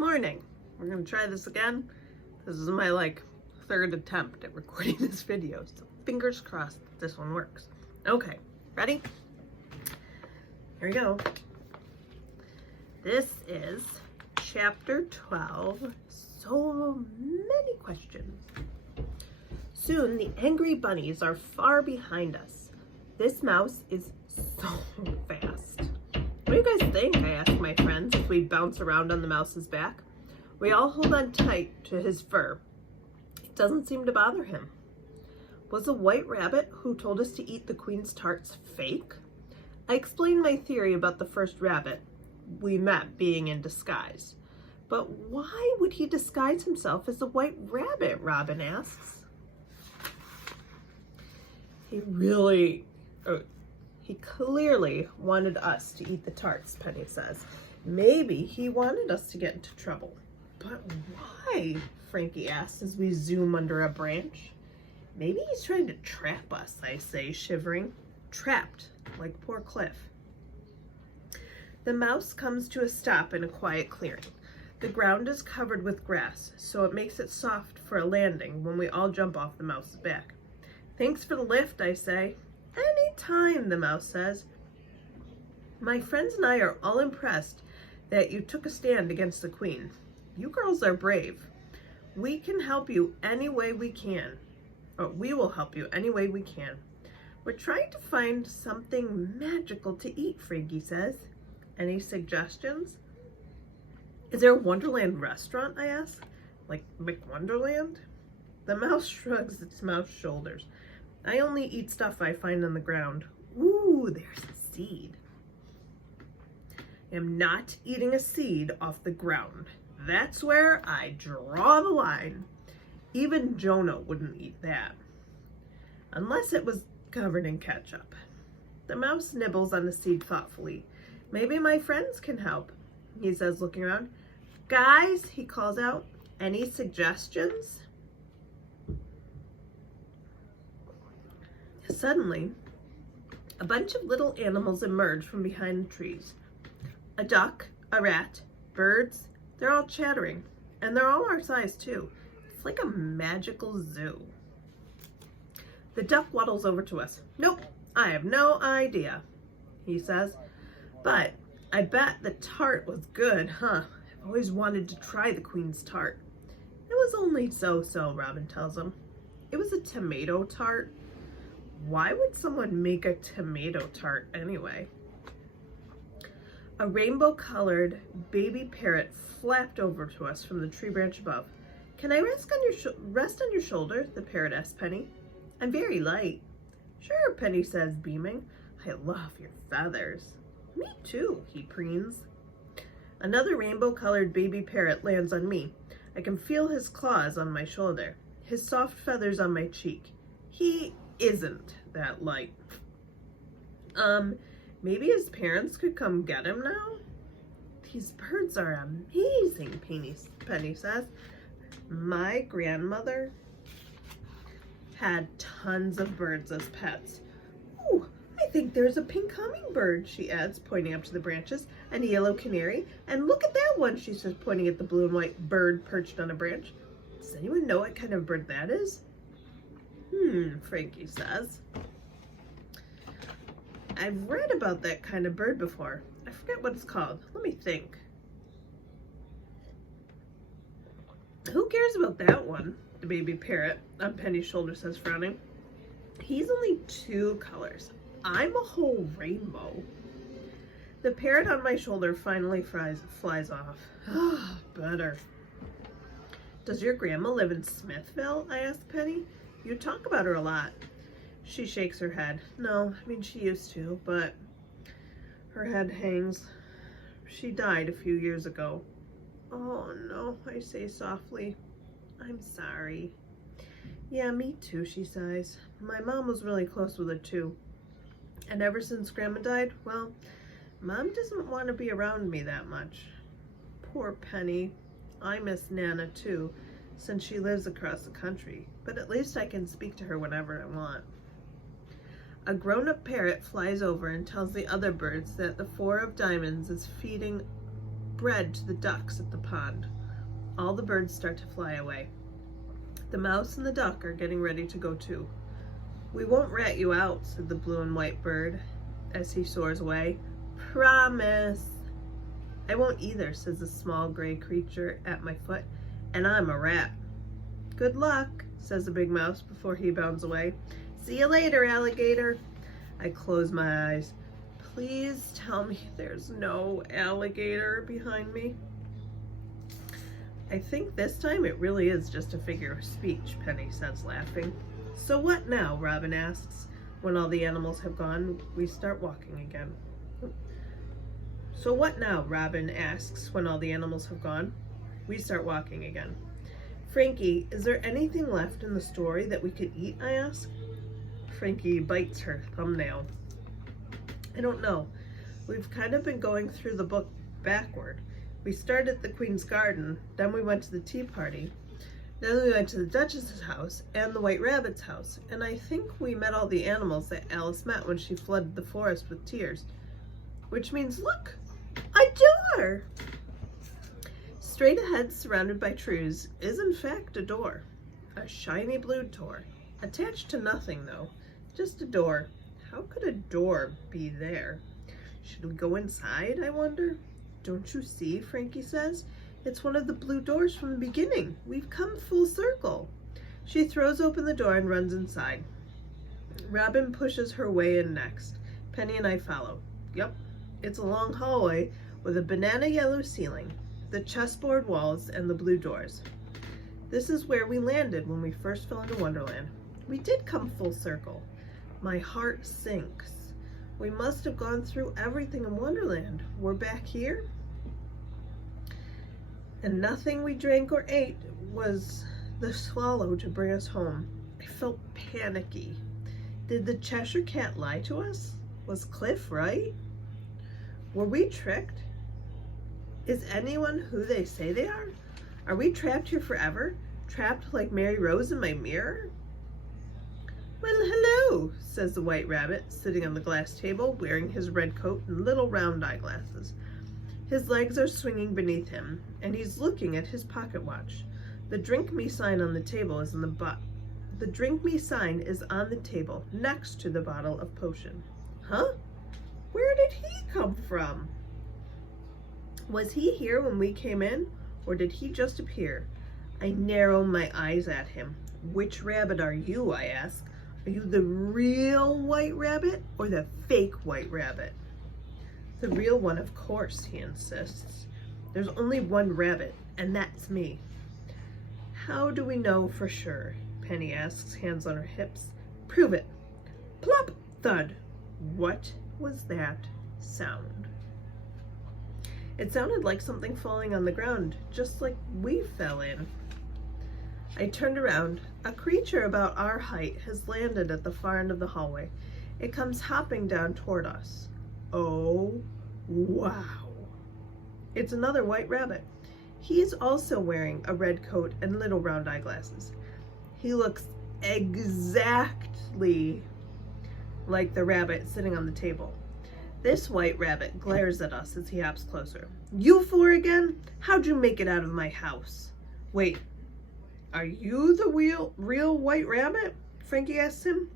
morning. We're gonna try this again. This is my third attempt at recording this video, so fingers crossed that this one works. Okay, ready? Here we go. This is chapter 12. So many questions. Soon the angry bunnies are far behind us. This mouse is so fast. What do you guys think? I ask my friends as we bounce around on the mouse's back. We all hold on tight to his fur. It doesn't seem to bother him. Was the white rabbit who told us to eat the queen's tarts fake? I explained my theory about the first rabbit we met being in disguise. But why would he disguise himself as a white rabbit? Robin asks. He clearly wanted us to eat the tarts, Penny says. Maybe he wanted us to get into trouble. But why? Frankie asks as we zoom under a branch. Maybe he's trying to trap us, I say, shivering. Trapped, like poor Cliff. The mouse comes to a stop in a quiet clearing. The ground is covered with grass, so it makes it soft for a landing when we all jump off the mouse's back. Thanks for the lift, I say. Anytime, the mouse says. My friends and I are all impressed that you took a stand against the queen. You girls are brave. We can help you any way we can. Or we will help you any way we can. We're trying to find something magical to eat, Frankie says. Any suggestions? Is there a Wonderland restaurant, I ask? Like McWonderland? The mouse shrugs its mouse shoulders. I only eat stuff I find on the ground. Ooh, there's a seed. I am not eating a seed off the ground. That's where I draw the line. Even Jonah wouldn't eat that. Unless it was covered in ketchup. The mouse nibbles on the seed thoughtfully. Maybe my friends can help, he says, looking around. Guys, he calls out, any suggestions? Suddenly, a bunch of little animals emerge from behind the trees. A duck, a rat, birds, they're all chattering. And they're all our size too. It's like a magical zoo. The duck waddles over to us. Nope, I have no idea, he says. But I bet the tart was good, huh? I've always wanted to try the queen's tart. It was only so-so, Robin tells him. It was a tomato tart. Why would someone make a tomato tart anyway? A rainbow-colored baby parrot flapped over to us from the tree branch above. Can I rest on your shoulder? The parrot asked Penny. I'm very light. Sure, Penny says, beaming. I love your feathers. Me too, he preens. Another rainbow-colored baby parrot lands on me. I can feel his claws on my shoulder, his soft feathers on my cheek. He isn't that light. Maybe his parents could come get him now? These birds are amazing, Penny says. My grandmother had tons of birds as pets. Ooh, I think there's a pink hummingbird, she adds, pointing up to the branches, and a yellow canary. And look at that one, she says, pointing at the blue and white bird perched on a branch. Does anyone know what kind of bird that is? Frankie says. I've read about that kind of bird before. I forget what it's called. Let me think. Who cares about that one? The baby parrot on Penny's shoulder says, frowning. He's only 2 colors. I'm a whole rainbow. The parrot on my shoulder finally flies off. Ah, better. Does your grandma live in Smithville? I asked Penny. You talk about her a lot. She shakes her head. No, I mean, she used to, but her head hangs. She died a few years ago. Oh no, I say softly. I'm sorry. Yeah, me too, she sighs. My mom was really close with her too. And ever since Grandma died, well, Mom doesn't want to be around me that much. Poor Penny. I miss Nana too, since she lives across the country, but at least I can speak to her whenever I want. A grown-up parrot flies over and tells the other birds that the 4 of Diamonds is feeding bread to the ducks at the pond. All the birds start to fly away. The mouse and the duck are getting ready to go too. "We won't rat you out," said the blue and white bird as he soars away. "Promise." "I won't either," says the small gray creature at my foot, "and I'm a rat." "Good luck," says the big mouse before he bounds away. "See you later, alligator." I close my eyes. Please tell me there's no alligator behind me. "I think this time it really is just a figure of speech," Penny says, laughing. "So what now?" Robin asks. When all the animals have gone, we start walking again. "So what now?" Robin asks when all the animals have gone. We start walking again. "Frankie, is there anything left in the story that we could eat?" I ask. Frankie bites her thumbnail. "I don't know. We've kind of been going through the book backward. We started at the Queen's garden, then we went to the tea party, then we went to the Duchess's house and the White Rabbit's house, and I think we met all the animals that Alice met when she flooded the forest with tears." Which means, look, a door! Straight ahead, surrounded by trees, is in fact a door. A shiny blue door. Attached to nothing, though. Just a door. How could a door be there? Should we go inside, I wonder? "Don't you see?" Frankie says. "It's one of the blue doors from the beginning. We've come full circle." She throws open the door and runs inside. Robin pushes her way in next. Penny and I follow. Yep, it's a long hallway with a banana yellow ceiling, the chessboard walls, and the blue doors. This is where we landed when we first fell into Wonderland. We did come full circle. My heart sinks. We must have gone through everything in Wonderland. We're back here? And nothing we drank or ate was the swallow to bring us home. I felt panicky. Did the Cheshire Cat lie to us? Was Cliff right? Were we tricked? Is anyone who they say they are? Are we trapped here forever? Trapped like Mary Rose in my mirror? "Well, hello," says the White Rabbit, sitting on the glass table, wearing his red coat and little round eyeglasses. His legs are swinging beneath him, and he's looking at his pocket watch. The Drink Me sign on the table is The Drink Me sign is on the table, next to the bottle of potion. Huh? Where did he come from? Was he here when we came in, or did he just appear? I narrow my eyes at him. "Which rabbit are you?" I ask. "Are you the real White Rabbit or the fake White Rabbit?" "The real one, of course," he insists. "There's only one rabbit, and that's me." "How do we know for sure?" Penny asks, hands on her hips. "Prove it." Plop! Thud. What was that sound? It sounded like something falling on the ground, just like we fell in. I turned around. A creature about our height has landed at the far end of the hallway. It comes hopping down toward us. Oh, wow. It's another White Rabbit. He's also wearing a red coat and little round eyeglasses. He looks exactly like the rabbit sitting on the table. This White Rabbit glares at us as he hops closer. "You four again? How'd you make it out of my house?" "Wait, are you the real White Rabbit?" Frankie asks him.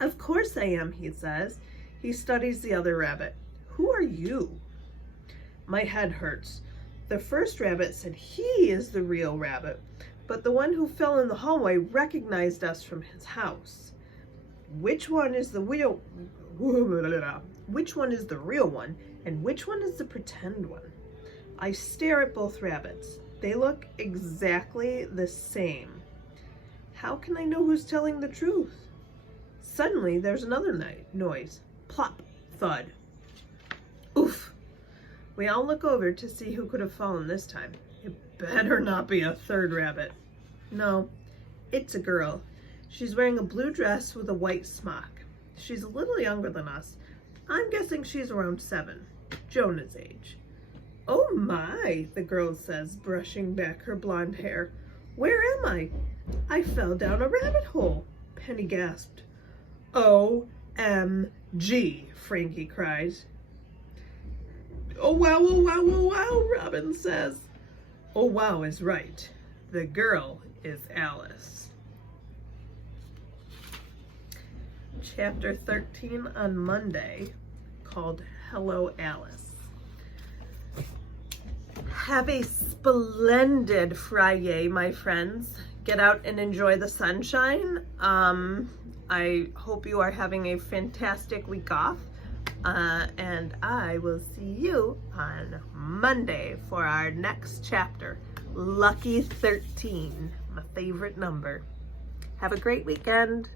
"Of course I am," he says. He studies the other rabbit. "Who are you?" My head hurts. The first rabbit said he is the real rabbit, but the one who fell in the hallway recognized us from his house. Which one is the real one, and which one is the pretend one? I stare at both rabbits. They look exactly the same. How can I know who's telling the truth? Suddenly, there's another noise. Plop, thud. Oof. We all look over to see who could have fallen this time. It better not be a third rabbit. No, it's a girl. She's wearing a blue dress with a white smock. She's a little younger than us. I'm guessing she's around 7, Jonah's age. "Oh my," the girl says, brushing back her blonde hair. "Where am I? I fell down a rabbit hole." Penny gasped. "OMG, Frankie cries. Oh wow, oh wow, oh wow, Robin says. Oh wow is right. The girl is Alice. Chapter 13 on Monday, called Hello Alice. Have a splendid Friday, my friends. Get out and enjoy the sunshine. I hope you are having a fantastic week off. And I will see you on Monday for our next chapter, Lucky 13, my favorite number. Have a great weekend.